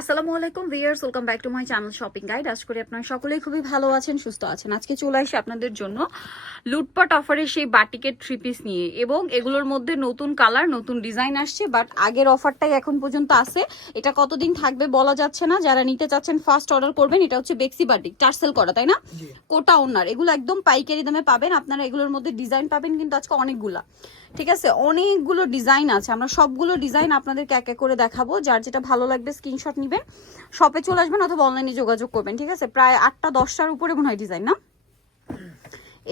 আসসালামু আলাইকুম viewers welcome back to my channel shopping guide. আজ করি আপনারা সকলেই খুবই ভালো আছেন সুস্থ আছেন। আজকে চলে আসি আপনাদের জন্য লুটপাট অফারে সেই বাটিকের থ্রি পিস নিয়ে। এবং এগুলোর মধ্যে নতুন কালার নতুন ডিজাইন আসছে বাট আগের অফারটাই এখন পর্যন্ত আছে। এটা কতদিন থাকবে বলা যাচ্ছে না। যারা নিতে চাচ্ছেন ফার্স্ট অর্ডার করবেন এটা হচ্ছে বেক্সি বাটিক টার্সেল করা তাই না? কোটা ওনার এগুলো একদম পাইকারি দামে পাবেন। আপনারা এগুলোর মধ্যে ডিজাইন পাবেন কিন্তু আজকে অনেকগুলা। ঠিক আছে? অনেকগুলো ডিজাইন আছে। আমরা সবগুলো ডিজাইন আপনাদেরকে এক এক করে দেখাবো। যার যেটা ভালো লাগবে স্ক্রিনশট নেবেন শপে চলে আসবেন অথবা অনলাইনে যোগাযোগ করবেন, ঠিক আছে? প্রায় আটটা দশটার উপরে মনে হয় ডিজাইন না?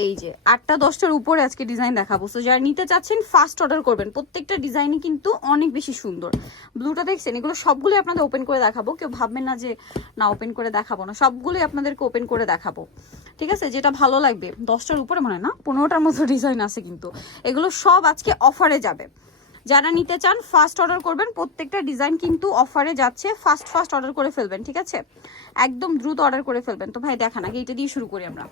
এই যে, আটটা দশটার উপরে আজকে ডিজাইন দেখাবো। সো যারা নিতে চাচ্ছেন ফার্স্ট অর্ডার করবেন। প্রত্যেকটা ডিজাইনই কিন্তু অনেক বেশি সুন্দর। ব্লুটা দেখছেন? এগুলো সবগুলোই আপনাদের ওপেন করে দেখাবো। কেউ ভাববেন না যে, না ওপেন করে দেখাবো না। সবগুলোই আপনাদেরকে ওপেন করে দেখাবো। ঠিক আছে? যেটা ভালো লাগবে। দশটার উপরে মনে না? পনেরোটার মতো ডিজাইন আছে কিন্তু। এগুলো সব আজকে অফারে যাবে। যারা নিতে চান ফার্স্ট অর্ডার করবেন। প্রত্যেকটা ডিজাইন কিন্তু অফারে যাচ্ছে। ফার্স্ট ফার্স্ট অর্ডার করে ফেলবেন, ঠিক আছে? একদম দ্রুত অর্ডার করে ফেলবেন। তো ভাই দেখা নাকি এটা দিয়ে শুরু করি আমরা।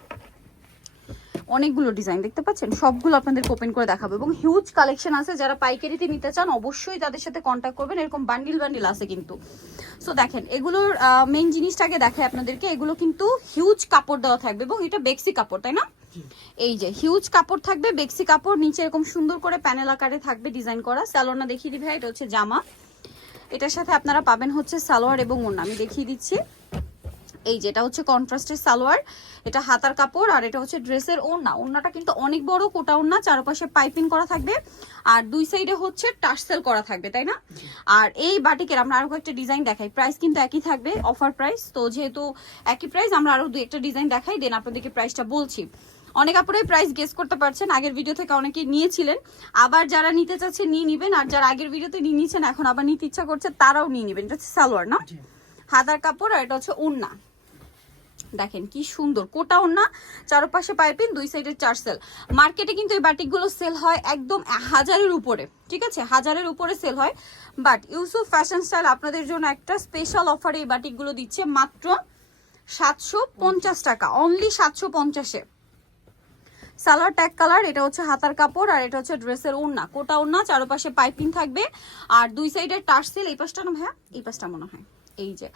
অনেকগুলো ডিজাইন দেখতে পাচ্ছেন? সবগুলো আপনাদের ওপেন করে দেখাবো। এবং হিউজ কালেকশন আছে যারা পাইকারিতে নিতে চান অবশ্যই তাদের সাথে কন্ট্যাক্ট করবেন। এরকম বান্ডিল বান্ডিল আছে কিন্তু। সো দেখেন এগুলোর মেইন জিনিসটাকে দেখায় আপনাদেরকে। এগুলো কিন্তু হিউজ কাপড় দেওয়া থাকবে এবং এটা বেক্সি কাপড় তাই না? এই যে হিউজ কাপড় থাকবে বেক্সি কাপড়। নিচে এরকম সুন্দর করে প্যানেল আকারে থাকবে ডিজাইন করা। স্যালোনা দেখিয়ে দিবি দিবে এটা হচ্ছে জামা। এটার সাথে আপনারা পাবেন হচ্ছে সালোয়ার এবং ওড়না। আমি দেখিয়ে দিচ্ছি। এই যে এটা হচ্ছে কন্ট্রাস্টের সালোয়ার এটা হাতার কাপড় আর এটা হচ্ছে ড্রেসের ওড়না। ওড়নাটা কিন্তু অনেক বড় কোটা ওড়না চারপাশে পাইপিং করা থাকবে আর দুই সাইডে হচ্ছে টার্সেল করা থাকবে তাই না? আর এই বাটিকের আমরা আরও কয়েকটা ডিজাইন দেখাই। প্রাইস কিন্তু একই থাকবে অফার প্রাইস। তো যেহেতু একই প্রাইস আমরা আরও দুই একটা ডিজাইন দেখাই দেন আপনাদেরকে প্রাইসটা বলছি। অনেক আপুরাই প্রাইস গেস করতে পারছেন আগের ভিডিও থেকে অনেকে নিয়েছিলেন। আবার যারা নিতে চাচ্ছে নিয়ে নিবেন আর যারা আগের ভিডিওতে নিয়ে নিয়েছেন এখন আবার নিতে ইচ্ছা করছে তারাও নিয়ে নিবেন। এটা হচ্ছে সালোয়ার না? হাতার কাপড় আর এটা হচ্ছে ওড়না। দেখেন কি সুন্দর। কোটা ওড়না চারপাশে পাইপিং, দুই সাইডের চার সেল। মার্কেটে কিন্তু এই বাটিকগুলো সেল হয় একদম হাজারের উপরে, ঠিক আছে? হাজারের উপরে সেল হয়। বাট ইউসুফ ফ্যাশন স্টাইল আপনাদের জন্য একটা স্পেশাল অফারে এই বাটিকগুলো দিচ্ছে মাত্র সাতশো পঞ্চাশ টাকা অনলি সাতশো পঞ্চাশে। সালোয়ার ট্যাগ কালার এটা হচ্ছে হাতার কাপড় আর এটা হচ্ছে ড্রেসের ওড়না। কোটা ওড়না, চারপাশে পাইপিং থাকবে আর দুই সাইডের টার্সেল এই পাশটা না ভাইয়া? এই পাশটা মনে হয়। এই যে,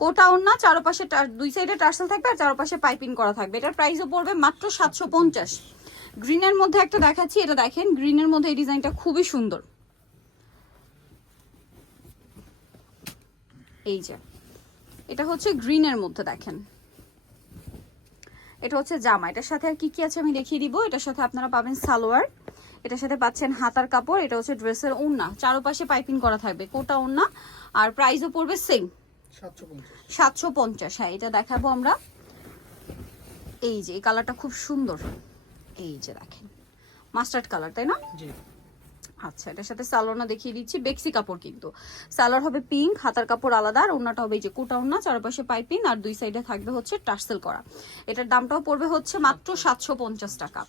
কোটা ওড়না, চারপাশে দুই সাইডে টার্সেল থাকবে আর চারপাশে পাইপিং করা থাকবে। এটার প্রাইসও পড়বে মাত্র সাতশো পঞ্চাশ। গ্রিনের মধ্যে একটা দেখাচ্ছি, এটা দেখেন গ্রিনের মধ্যে এই ডিজাইনটা খুবই সুন্দর। এই যে, এটা হচ্ছে গ্রিনের মধ্যে দেখেন। এটা হচ্ছে জামা। এটার সাথে আর কি কি আছে আমি দেখিয়ে দিব। এটার সাথে আপনারা পাবেন সালোয়ার, এটার সাথে পাচ্ছেন হাতার কাপড়, এটা হচ্ছে ড্রেসের ওড়না। চারপাশে পাইপিং করা থাকবে, কোটা ওড়না। আর প্রাইসও পড়বে সেম সাতশো পঞ্চাশ। হ্যাঁ এটা দেখাবো আমরা। এই যে এই কালারটা খুব সুন্দর। এই যে দেখেন মাস্টার্ড কালার তাই না? আচ্ছা এটার সাথে সালোয়ারটা দেখিয়ে দিচ্ছি। বেক্সি কাপড় কিন্তু। সালোয়ার হবে পিঙ্ক হাতার কাপড় আলাদা আর ওনাটা হবে এই যে কোটা ওনা চারপাশে পাইপিং আর দুই সাইডে থাকবে হচ্ছে টার্সেল করা। এটার দামটাও পড়বে হচ্ছে মাত্র সাতশো। পঞ্চাশ টাকা।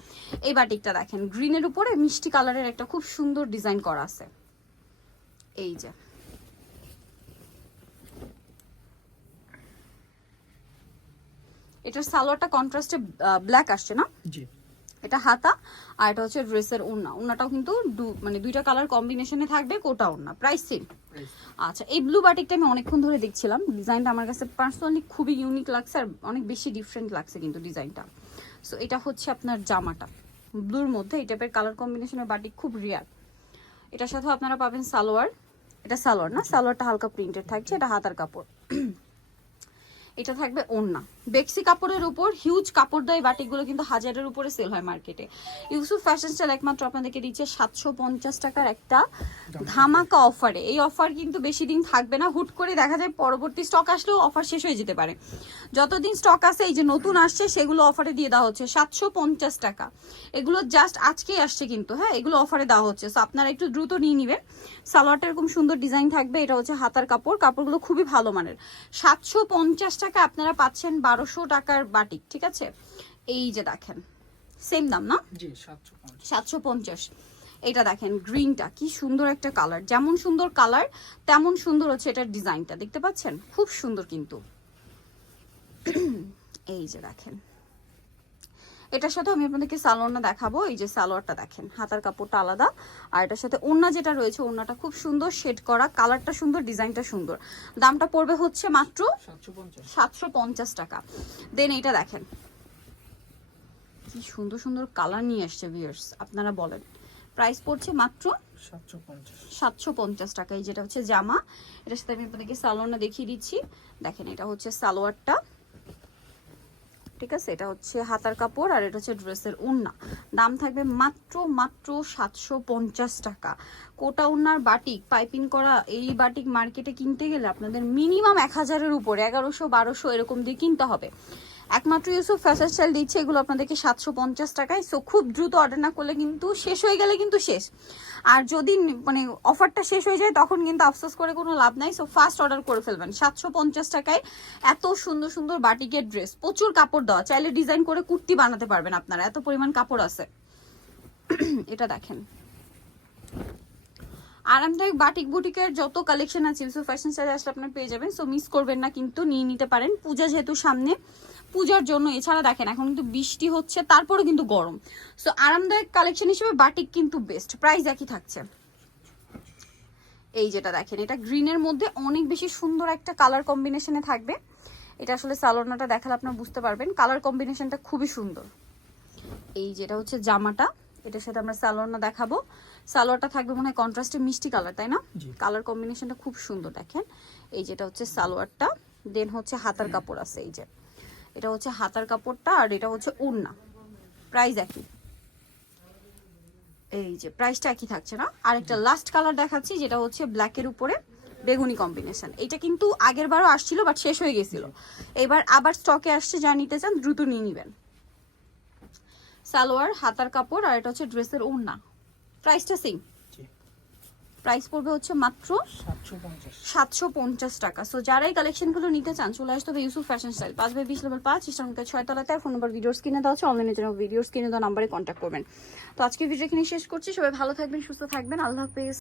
এই বাটিকটা দেখেন গ্রিনের উপরে মিষ্টি কালারের একটা খুব সুন্দর ডিজাইন করা আছে। এই যে এটার সালোয়ারটা কন্ট্রাস্টে ব্ল্যাক আসছে না? জি। এটা হাতা আর এটা হচ্ছে ড্রেসের ওড়না ওড়নাটাও কিন্তু মানে দুইটা কালার কম্বিনেশনে থাকবে কোটা ওড়না প্রাইস সেম আচ্ছা এই ব্লু বাটিকটা আমি অনেকক্ষণ ধরে দেখছিলাম। ডিজাইনটা আমার কাছে পার্সোনালি খুবই ইউনিক লাগছে আর অনেক বেশি ডিফারেন্ট লাগছে কিন্তু ডিজাইনটা। সো এটা হচ্ছে আপনার জামাটা। ব্লুর মধ্যে এই টাইপের কালার কম্বিনেশনের বাটিক খুব রিয়ার এটার সাথেও আপনারা পাবেন সালোয়ার। এটা সালোয়ার না সালোয়ারটা হালকা প্রিন্টেড থাকছে এটা হাতার কাপড়। এটা থাকবে ওড়না। বেক্সি কাপড়ের উপর হিউজ কাপড় দেয় বাটিকগুলো কিন্তু হাজারের উপরে সেল হয় মার্কেটে ইউসুফ ফ্যাশন স্টাইল একমাত্র আপনাদেরকে দিচ্ছে সাতশো পঞ্চাশ টাকার একটা ধামাকা অফারে এই অফার কিন্তু বেশি দিন থাকবে না। হুট করে দেখা যায় পরবর্তী স্টক আসলেও অফার শেষ হয়ে যেতে পারে। যতদিন স্টক আছে এই যে নতুন আসছে সেগুলো অফারে দিয়ে দেওয়া হচ্ছে। সাতশো পঞ্চাশ টাকা। এগুলো জাস্ট আজকেই আসছে কিন্তু হ্যাঁ? এগুলো অফারে দেওয়া হচ্ছে। সো আপনারা একটু দ্রুত নিয়ে নেবেন। সালোয়ারটা এরকম সুন্দর ডিজাইন থাকবে। এটা হচ্ছে হাতার কাপড়। কাপড়গুলো খুবই ভালো মানের। সাতশো পঞ্চাশ টাকা আপনারা পাচ্ছেন বারোশো টাকার বাটিক ঠিক আছে? এই যে দেখেন সেম দাম না? সাতশো পঞ্চাশ। এটা দেখেন গ্রিনটা কি সুন্দর একটা কালার যেমন সুন্দর কালার তেমন সুন্দর হচ্ছে এটার ডিজাইনটা দেখতে পাচ্ছেন? খুব সুন্দর কিন্তু। এই যে দেখেন। এটার সাথে আমি আপনাদেরকে সালোয়ারটা দেখাবো। এই যে সালোয়ারটা দেখেন হাতার কাপড়টা আলাদা। আর এটার সাথে ওড়না যেটা রয়েছে ওড়নাটা খুব সুন্দর শেড করা কালারটা সুন্দর ডিজাইনটা সুন্দর। দামটা পড়বে হচ্ছে মাত্র সাতশো পঞ্চাশ। টাকা। দেন এইটা দেখেন। কি সুন্দর সুন্দর কালার নিয়ে আসছে ভিউয়ার্স আপনারা বলেন। প্রাইস পড়ছে মাত্র সাতশো পঞ্চাশ। সাতশো পঞ্চাশ টাকা এই যেটা হচ্ছে জামা। এটার সাথে আমি আপনাদেরকে সালোয়ারটা দেখিয়ে দিচ্ছি। দেখেন এটা হচ্ছে সালোয়ারটা। ঠিক আছে? এটা হচ্ছে হাতার কাপড় আর এটা হচ্ছে ড্রেসের উন্না। দাম থাকবে মাত্র মাত্র সাতশো পঞ্চাশ টাকা। কোটা উন্নার বাটিক, পাইপিং করা এই বাটিক মার্কেটে কিনতে গেলে আপনাদের মিনিমাম এক হাজারের উপরে, এগারোশো, বারোশো এরকম দিয়ে কিনতে হবে। একমাত্র ইউসুফ ফ্যাশন স্টাইল দিচ্ছে, এগুলো আপনাদেরকে সাতশো পঞ্চাশ টাকায়। সো খুব দ্রুত অর্ডার না করলে কিন্তু শেষ হয়ে গেলে কিন্তু শেষ। আর যদি মানে অফারটা শেষ হয়ে যায়, তখন কিন্তু আফসোস করে কোনো লাভ নাই। সো ফার্স্ট অর্ডার করে ফেলবেন। সাতশো পঞ্চাশ টাকায় এত সুন্দর সুন্দর বাটিকের ড্রেস প্রচুর কাপড় দেওয়া। চাইলে ডিজাইন করে কুর্তি বানাতে পারবেন আপনারা, এত পরিমাণ কাপড় আছে। এটা দেখেন। আরামদায়ক বাটিক বুটিকের যত কালেকশন আছে, ইউসুফ ফ্যাশন স্টাইলে আসলে আপনারা পেয়ে যাবেন। সো মিস করবেন না, কিন্তু নিয়ে নিতে পারেন। পূজা যেহেতু সামনে পূজার জন্য এছাড়া দেখেন এখন কিন্তু বৃষ্টি হচ্ছে তারপরে কিন্তু গরম। সো আরামদায়ক কালেকশন হিসেবে বাটিক কিন্তু বেস্ট প্রাইস একই থাকছে। এই যেটা দেখেন এটা গ্রিনের মধ্যে অনেক বেশি সুন্দর একটা কালার কম্বিনেশনে থাকবে। এটা আসলে সালোনাটা দেখালে আপনারা বুঝতে পারবেন কালার কম্বিনেশনটা খুবই সুন্দর। এই যেটা হচ্ছে জামাটা এটার সাথে আমরা সালোয়ারটা দেখাবো। সালোয়ারটা থাকবে মনে হয় কন্ট্রাস্টে মিষ্টি কালার তাই না? কালার কম্বিনেশনটা খুব সুন্দর দেখেন। এই যেটা হচ্ছে সালোয়ারটা দেন হচ্ছে হাতার কাপড় আছে এই যে। এটা হচ্ছে হাতার কাপড়টা আর এটা হচ্ছে উড়না। প্রাইস একই। এই যে প্রাইসটা একই থাকছে না? আর একটা লাস্ট কালার দেখাচ্ছি যেটা হচ্ছে ব্ল্যাকের উপরে বেগুনি কম্বিনেশন এটা কিন্তু আগের বারও আসছিল বাট শেষ হয়ে গেছিল। এবার আবার স্টকে আসছে যা নিতে চান দ্রুত নিয়ে নেবেন। সালোয়ার হাতার কাপড় আর এটা হচ্ছে ড্রেসের ওড়না প্রাইসটা সেম প্রাইস পড়বে হচ্ছে মাত্র সাতশো পঞ্চাশ। টাকা। সো যারা এই কালেকশনগুলো নিতে চান চলে আসতে হবে ইউসুফ ফ্যাশন স্টাইল পাঁচ বাই বিশ নম্বর পাঁচ ছয় তলাতে ফোন নম্বর ভিডিও কিনে দেওয়া হচ্ছে অনলাইনে জন্য ভিডিও কিনে দেওয়া নাম্বারে কন্ট্যাক্ট করবেন। তো আজকে ভিডিও এখানে শেষ করছি। সবাই ভালো থাকবেন সুস্থ থাকবেন। আল্লাহ হাফেজ।